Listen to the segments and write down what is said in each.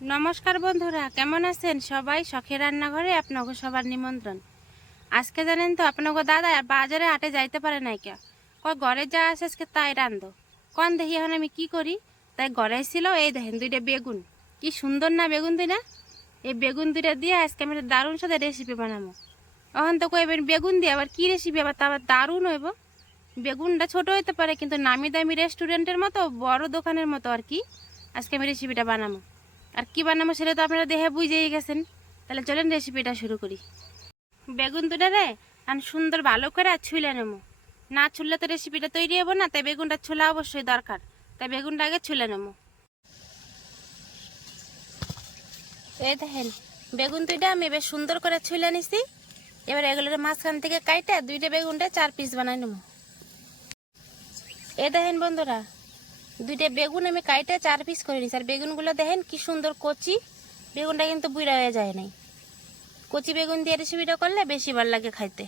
নমস্কার বন্ধুরা, কেমন আছেন? সবাই শখের রান্নাঘরে আপনাকে সবার নিমন্ত্রণ। আজকে জানেন তো, আপনাকে দাদা বাজারে হাটে যাইতে পারে নাই কে? কয় ঘরে যা আছে আজকে তাই রান্ধো। কন দেখি এখন আমি কি করি? তাই ঘরে ছিল এই দেখেন দুইটা বেগুন। কি সুন্দর না বেগুন দুইটা এই বেগুন দুইটা দিয়ে আজকে আমি দারুণ সাথে রেসিপি বানাবো। এখন তো কইবেন বেগুন দিয়ে আবার কি রেসিপি আবার তা আবার দারুণ হইব। বেগুনটা ছোট হইতে পারে, কিন্তু নামি দামি রেস্টুরেন্টের মতো, বড় দোকানের মতো আর কি। আজকে আমি রেসিপিটা বানাবো। আর কি বানাবো সেটা তো আপনারা দেখে বুঝেই গেছেন। তাহলে চলেন রেসিপিটা শুরু করি। বেগুন দুটা রে আর সুন্দর ভালো করে ছুলে নেব। না ছুললে তো রেসিপিটা তৈরি হব না, তাই বেগুনটা ছোলা অবশ্যই দরকার। তাই বেগুনটা আগে ছুলে নেব। এই দেখেন, বেগুন দুইটা আমি বেশ সুন্দর করে ছুলে নিছি। এবার এগুলোর মাঝখান থেকে কাইটা দুইটা বেগুনটা চার পিস বানাই নেব। এ দেখেন বন্ধুরা দুইটা বেগুন আমি কাইটে চার পিস করে নিছি। আর বেগুনগুলো দেখেন কি সুন্দর কচি। বেগুনটা কিন্তু বুড়া হয়ে যায় নাই। কচি বেগুন দিয়ে রেসিপিটা করলে বেশি ভালো লাগে খাইতে।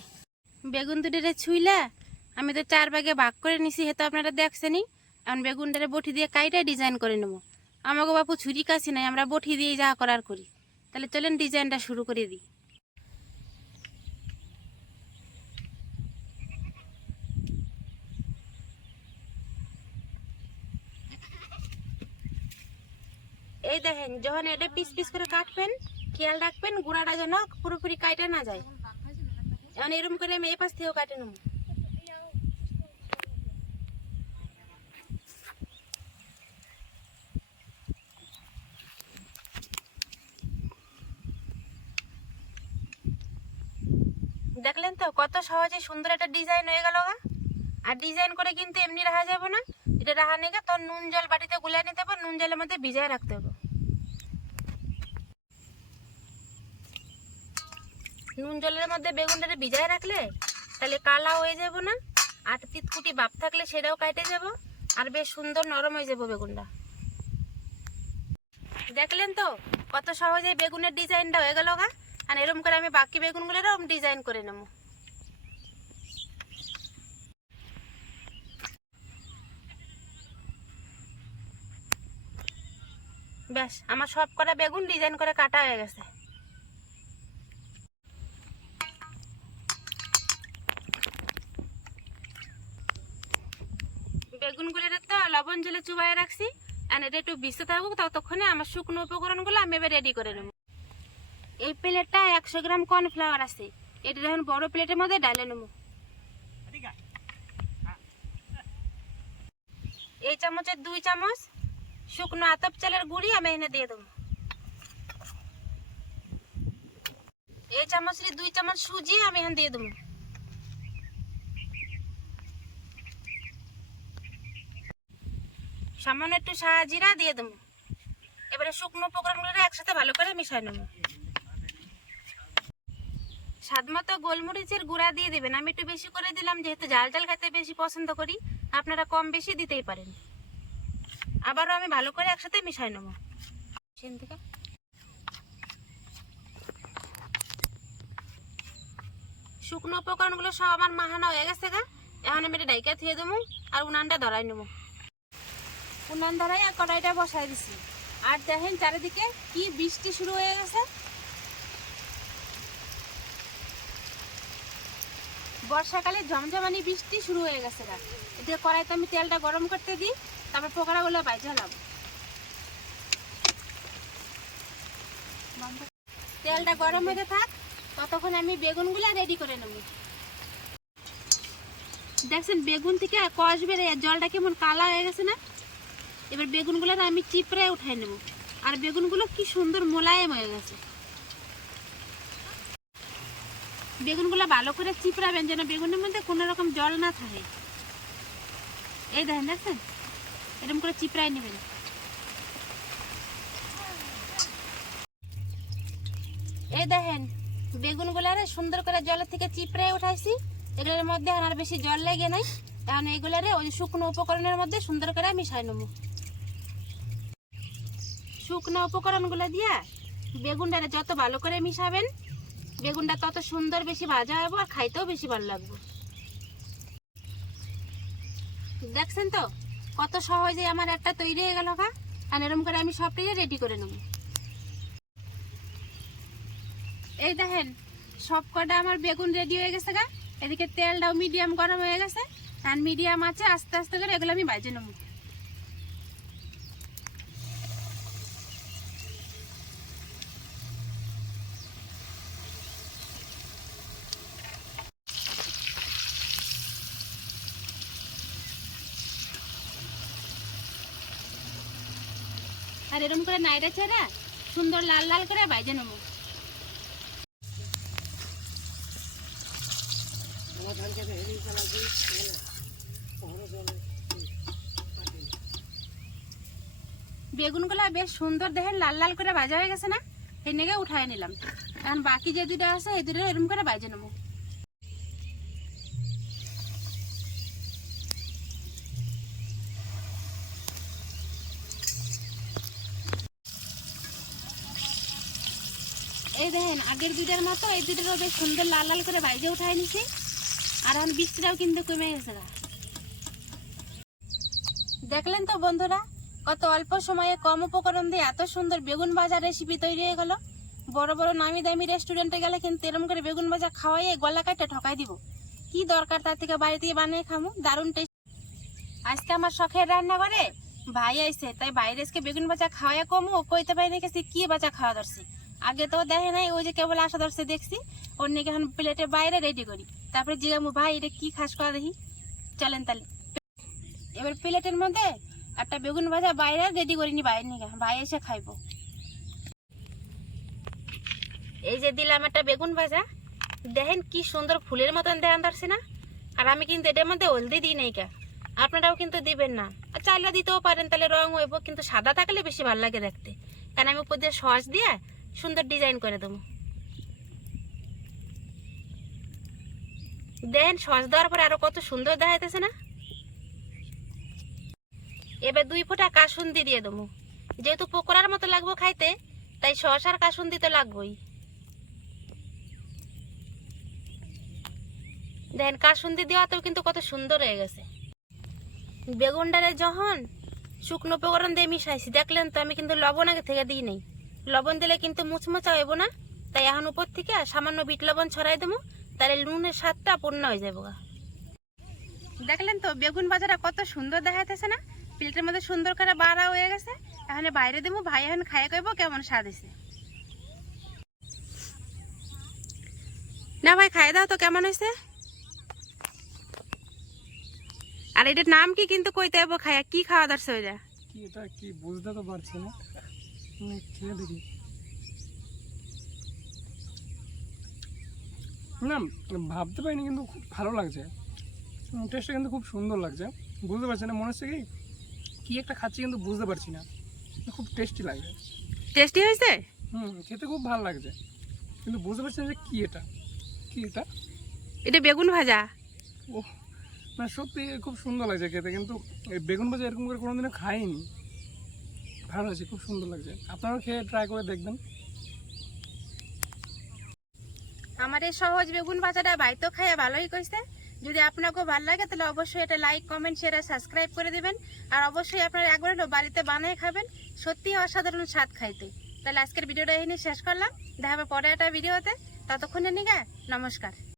বেগুন দুটোরে ছুইলা, আমি তো চার ভাগে ভাগ করে নিছি হেতো আপনারা দেখছেনই। এখন বেগুনটারে বটি দিয়ে কাইটাই ডিজাইন করে নেব। আমাকে বাপু ছুরি কাছি নাই, আমরা বটি দিয়ে যা করার করি। তাহলে চলেন ডিজাইনটা শুরু করে দিই। এই দেখেন, যখন এটা পিস পিস করে কাটবেন, খেয়াল রাখবেন, গুঁড়াটা যেন পুরোপুরি কাটে না যায়। এখন এরকম করে আমি এই পাশ থেকেও কাটে নেব। দেখলেন তো, কত সহজে সুন্দর একটা ডিজাইন হয়ে গেল আর ডিজাইন করে কিন্তু এমনি রাখা যাবে না। এটা রাখা নিয়ে তোর নুন জল বাটিতে গুলে নিতে হবে, নুন জলের মধ্যে ভিজায় রাখতে হবে। নুন জলের মধ্যে বেগুনটাকে ভিজায় রাখলে, তাহলে কালা হয়ে যাব না, আর তিতকুটি বাপ থাকলে সেটাও কাটে যাব, আর বেশ সুন্দর নরম হয়ে যাব বেগুনটা। দেখলেন তো কত সহজে বেগুনের ডিজাইনটা হয়ে গেল গা, আর এরম করে আমি বাকি বেগুনগুলো ডিজাইন করে নেব। ব্যাস আমার সব কটা বেগুন ডিজাইন করে কাটা হয়ে গেছে। বেগুনগুলোর তো লবণ জলে চুবাই রাখছি, আর এটা একটু ভিজতে থাকুক, ততক্ষণে আমার শুকনো উপকরণগুলো আমি এবার রেডি করে নেব। এই প্লেটটা একশো গ্রাম কর্নফ্লাওয়ার আছে। এটা যখন বড় প্লেটের মধ্যে ডালে নেব। এই চামচের দুই চামচ শুকনো আতপ চালের গুঁড়ি আমি এনে দিয়ে দেবো। এই চামচের দুই চামচ সুজি আমি এখানে দিয়ে দেবো। সামান্য একটু সাহা জিরা দিয়ে দেবো। এবারে শুকনো উপকরণগুলো একসাথে ভালো করে মিশাই নেব। স্বাদ মতো গোলমরিচের গুঁড়া দিয়ে দেবেন। আমি একটু বেশি করে দিলাম, যেহেতু জাল জাল খেতে বেশি পছন্দ করি, আপনারা কম বেশি দিতেই পারেন। আবারও আমি ভালো করে একসাথে মিশাই নেব। থেকে। শুকনো উপকরণগুলো সব আমার মাহানা হয়ে গেছে গা। এখন আমি এটা ডাইকা থুয়ে দেবো আর উনানটা ধরাই নেব। উনান ধরাই আর কড়াইটা বসাই দিছি। আর দেখেন চারিদিকে কি বৃষ্টি শুরু হয়ে গেছে। বর্ষাকালে জমজমানি বৃষ্টি শুরু হয়ে গেছে গা। এদিকে কড়াইতে আমি তেলটা গরম করতে দিই। তারপর বাইজে হলাম তেলটা গরম হতে থাক ততক্ষণ আমি বেগুনগুলো রেডি করে নেব। দেখছেন, বেগুন থেকে কষ বেড়ে জলটা কেমন কালা হয়ে গেছে না? এবার বেগুনগুলো আমি চিপড়ে উঠাই নেব। আর বেগুনগুলো কি সুন্দর মোলায়েম হয়ে গেছে। বেগুনগুলো ভালো করে চিপড়াবেন যেন বেগুনের মধ্যে কোনো রকম জল না থাকে। এই দেখেন, দেখছেন? এরকম করে চিপড়াই নেবেন। এই দেখেন বেগুনগুলো সুন্দর করে জলের থেকে চিপড়ে উঠাইছি। এগুলোর মধ্যে আর বেশি জল লেগে নাই এখন এগুলারে ওই শুকনো উপকরণের মধ্যে সুন্দর করে মিশাই নেব। শুকনো উপকরণগুলো দিয়া বেগুনটারে যত ভালো করে মিশাবেন, বেগুনটা তত সুন্দর বেশি ভাজা হবে আর খাইতেও বেশি ভালো লাগবে। দেখছেন তো? কত সহজে আমার একটা তৈরি হয়ে গেল গা। আর এরকম করে আমি সবটাই রেডি করে নেব। এই দেখেন, সব কটা আমার বেগুন রেডি হয়ে গেছে গা। এদিকে তেলটাও মিডিয়াম গরম হয়ে গেছে। আর মিডিয়াম আছে, আস্তে আস্তে করে এগুলো আমি বাজে নেব। আর এরকম করে নাইরা ছেড়া সুন্দর লাল লাল করে বাইজে নেব। বেগুনগুলো বেশ সুন্দর দেখেন লাল লাল করে ভাজা হয়ে গেছে না? এই নেগে উঠায় নিলাম। কারণ বাকি যে দুটো আছে, এই দুটো এরকম করে বাইজে নেব। এই দেখেন, আগের দুইটার মতো এই দুইটারও বেশ সুন্দর লাল লাল করে বাইজে উঠায় নিছি। আর এখন বৃষ্টিটাও কিন্তু কমে গেছে। দেখলেন তো বন্ধুরা, কত অল্প সময়ে কম উপকরণ দিয়ে এত সুন্দর বেগুন ভাজা রেসিপি তৈরি হয়ে গেল। বড় বড় নামি দামি রেস্টুরেন্টে গেলে কিন্তু এরকম করে বেগুন ভাজা খাওয়াইয়ে গলা কাটে ঠকাই দিব। কি দরকার তার থেকে বাড়ি থেকে বানিয়ে খামু, দারুণ টেস্ট আজকে আমার শখের রান্না করে ভাই আইছে, তাই বাইরে আজকে বেগুন ভাজা খাওয়া কমু কইতে পারি না গেছি কি ভাজা খাওয়া ধরছি। আগে তো দেখে নাই, ওই যে কেবল আশা ধরছে দেখছি। নাকি এখন প্লেটে বাইরে রেডি করি। তারপরে জিগামু ভাই, এটা কি খাস করা দেখি। চলেন তাহলে। এবার প্লেটের মধ্যে একটা বেগুন ভাজা বাইরে রেডি করিনি বাইরে নিয়ে ভাই এসে খাইবো। এই যে দিলাম একটা বেগুন ভাজা। দেখেন কি সুন্দর ফুলের মতন দেখান ধরছে না। আর আমি কিন্তু এটার মধ্যে হলদি দিই নাই কা। আপনারাও কিন্তু দিবেন না। আর চাইলে দিতেও পারেন, তাহলে রং হইব, কিন্তু সাদা থাকলে বেশি ভালো লাগে দেখতে। কারণ আমি উপর দিয়ে সস দিয়ে সুন্দর ডিজাইন করে দেবো। দেন, সস দেওয়ার পরে আরও কত সুন্দর দেখাইতেছে না? এবার দুই ফোঁটা কাসুন্দি দিয়ে দেবো। যেহেতু পকোড়ার মতো লাগবো খাইতে, তাই সস আর কাসুন্দি তো লাগবোই। দেন, কাসুন্দি দেওয়াতেও কিন্তু কত সুন্দর হয়ে গেছে। বেগুনটারে যখন শুকনো উপকরণ দিয়ে মিশাইছি, দেখলেন তো আমি কিন্তু লবণ আগে থেকে দিই নেই। লবণ দিলে কিন্তু মুচমুচা হইব না। তাই এখন উপর থেকে সামান্য বিট লবণ ছড়াই দেবো তাহলে নুনের স্বাদটা পূর্ণ হয়ে যাব। দেখলেন তো বেগুন বাজারটা কত সুন্দর দেখাইতেছে না? প্লেটের মধ্যে সুন্দর করে বাড়া হয়ে গেছে। এখন বাইরে দেবো ভাই এখন খাইয়ে কইব কেমন স্বাদ হয়েছে না ভাই খাই দাও তো কেমন হয়েছে আর এটার নাম কি কিন্তু কইতে হইব খাইয়া কি খাওয়া দাচ্ছে ওইটা? কি এটা কি বুঝতে তো পারছি না। না ভাবতে পারিনি কিন্তু খুব ভালো লাগছে। টেস্টটা কিন্তু খুব সুন্দর লাগছে। বুঝতে পারছি না মনে হচ্ছে কি কী একটা খাচ্ছি কিন্তু বুঝতে পারছি না। খুব টেস্টি লাগছে। টেস্টি হয়েছে? হুম খেতে খুব ভালো লাগছে। কিন্তু বুঝতে পারছি না যে কী এটা। কী এটা? এটা বেগুন ভাজা। ও না সত্যি খুব সুন্দর লাগছে খেতে। কিন্তু বেগুন ভাজা এরকম করে কোনোদিনও খাইনি। ভালো লাগছে, খুব সুন্দর লাগছে। আপনারাও খেয়ে ট্রাই করে দেখবেন। আমার এই সহজ বেগুন ভাজাটা বাড়িতেও খাইয়া ভালোই কইছে। যদি আপনাকেও ভালো লাগে, তাহলে অবশ্যই এটা লাইক কমেন্ট শেয়ার আর সাবস্ক্রাইব করে দিবেন। আর অবশ্যই আপনারা একবার হলেও বাড়িতে বানিয়ে খাবেন সত্যি অসাধারণ স্বাদ খাইতে। তাহলে আজকের ভিডিওটা এখানে শেষ করলাম। দেখা হবে পরে একটা ভিডিওতে। ততক্ষণে নিগা নমস্কার।